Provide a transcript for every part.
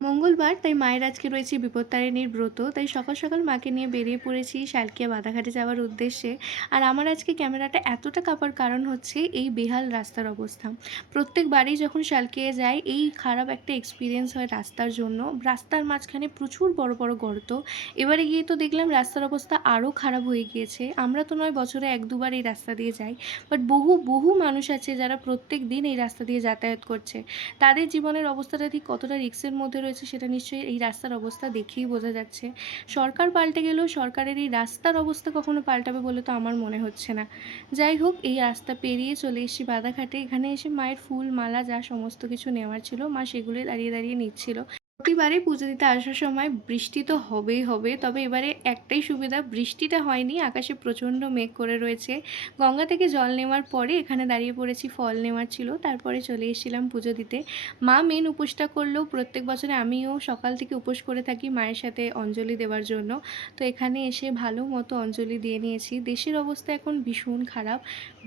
মঙ্গলবার, তাই মায়ের আজকে রয়েছে বিপত্তারিণীর ব্রত। তাই সকাল সকাল মাকে নিয়ে বেরিয়ে পড়েছি শালকিয়া বাধাঘাটে যাওয়ার উদ্দেশ্যে। আর আমার আজকে ক্যামেরাটা এতটা কাঁপার কারণ হচ্ছে এই বেহাল রাস্তার অবস্থা। প্রত্যেকবারই যখন শালকিয়া যাই এই খারাপ একটা এক্সপিরিয়েন্স হয় রাস্তার জন্য। রাস্তার মাঝখানে প্রচুর বড় বড় গর্ত। এবারে গিয়ে তো দেখলাম রাস্তার অবস্থা আরও খারাপ হয়ে গিয়েছে। আমরা তো নয় বছরে ১-২ বার এই রাস্তা দিয়ে যাই, বাট বহু বহু মানুষ আছে যারা প্রত্যেক দিন এই রাস্তা দিয়ে যাতায়াত করছে। তাদের জীবনের অবস্থাটা ঠিক কতটা রিস্কের মধ্যে রয়েছে সেটা নিশ্চয়ই এই রাস্তার অবস্থা দেখেই বোঝা যাচ্ছে। সরকার পাল্টে গেলেও সরকারের এই রাস্তার অবস্থা কখনো পাল্টাবে বলে তো আমার মনে হচ্ছে না। যাই হোক, এই রাস্তা পেরিয়ে চলে এসেছি বাধাঘাটে। এখানে এসে মায়ের ফুল মালা যা সমস্ত কিছু নেওয়ার ছিল মা সেগুলোই দাঁড়িয়ে দাঁড়িয়ে নিচ্ছিল। প্রতিবারে পুজো দিতে আসার সময় বৃষ্টি তো হবেই হবে, তবে এবারে একটাই সুবিধা, বৃষ্টিটা হয়নি, আকাশে প্রচণ্ড মেঘ করে রয়েছে। গঙ্গা থেকে জল নেওয়ার পরে এখানে দাঁড়িয়ে পড়েছি, ফল নেওয়ার ছিল, তারপরে চলে এসেছিলাম পুজো দিতে। মা মেন উপোসটা করলেও প্রত্যেক বছরে আমিও সকাল থেকে উপোস করে থাকি মায়ের সাথে অঞ্জলি দেওয়ার জন্য। তো এখানে এসে ভালো মতো অঞ্জলি দিয়ে নিয়েছি। দেশের অবস্থা এখন ভীষণ খারাপ,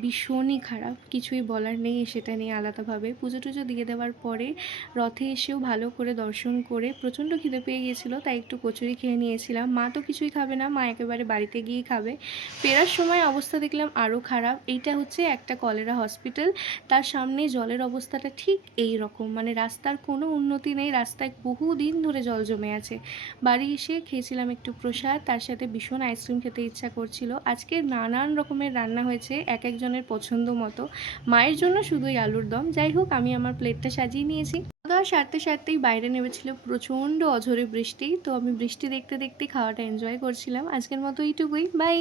ভীষণই খারাপ, কিছুই বলার নেই সেটা নিয়ে আলাদাভাবে। পুজো টুজো দিয়ে দেওয়ার পরে রথে এসেও ভালো করে দর্শন করে প্রচণ্ড খিদে পেয়ে গিয়েছিলো, তাই একটু কচুরি খেয়ে নিয়েছিলাম। মা তো কিছুই খাবে না, মা একেবারে বাড়িতে গিয়েই খাবে। ফেরার সময় অবস্থা দেখলাম আরও খারাপ। এইটা হচ্ছে একটা কলেরা হসপিটাল, তার সামনে জলের অবস্থাটা ঠিক এই রকম, মানে রাস্তার কোনো উন্নতি নেই, রাস্তায় বহুদিন ধরে জল জমে আছে। বাড়ি এসে খেয়েছিলাম একটু প্রসাদ, তার সাথে ভীষণ আইসক্রিম খেতে ইচ্ছা করছিল। আজকে নানান রকমের রান্না হয়েছে এক একজনের পছন্দ মতো। মায়ের জন্য শুধুই আলুর দম। যাই হোক, আমি আমার প্লেটটা সাজিয়ে নিয়েছি। খাওয়া সারতে সারতেই বাইরে নেমেছিল প্রচণ্ড অঝোরে বৃষ্টি। তো আমি বৃষ্টি দেখতে দেখতে খাওয়াটা এনজয় করছিলাম। আজকের মতো এইটুকুই, বাই।